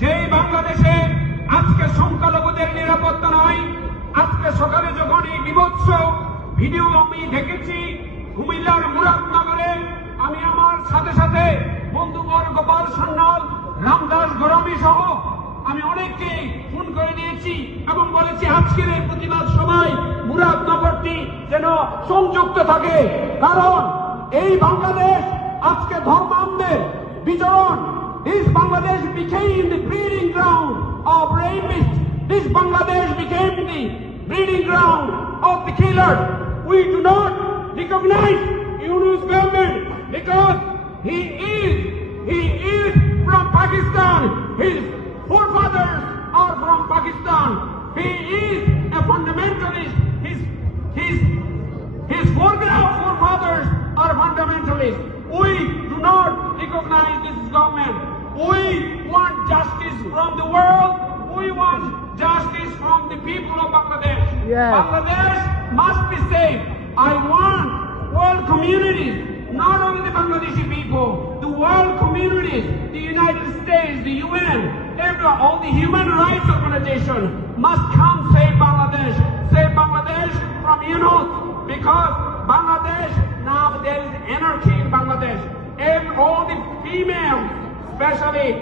যেই বাংলাদেশে আজকে সংখ্যালঘুদের নিরাপত্তা নাই, আজকে সকালে যখন এই বিভৎস ভিডিও আমি দেখেছি কুমিল্লার মুরাদনগরে, আমি আমার সাথে সাথে বন্ধুবর গোপাল সান্যাল রামদাস গোরামি সহ আমি অনেককে ফোন করে নিয়েছি এবং বলেছি, আজকের এই প্রতিবাদ সভায় মুরাদনগরটি যেন সংযুক্ত থাকে। কারণ এই বাংলাদেশ আজকে ধর্মান্ধের বিচরণ This Bangladesh became Bangladesh became the breeding ground of the killer. We do not recognize Yunus government because he is he is from Pakistan. His forefathers are from Pakistan. He is a fundamentalist. His his his foreground forefathers are fundamentalists. We do not recognize this government. We want justice from the world. We want justice from the people of Bangladesh. Yes. Bangladesh must be safe. I want world communities, not only the Bangladeshi people, the world communities, the United States, the UN, every, all the human rights organizations must come save Bangladesh, save Bangladesh from Yunus, because Bangladesh, now there is anarchy in Bangladesh, and all the females, especially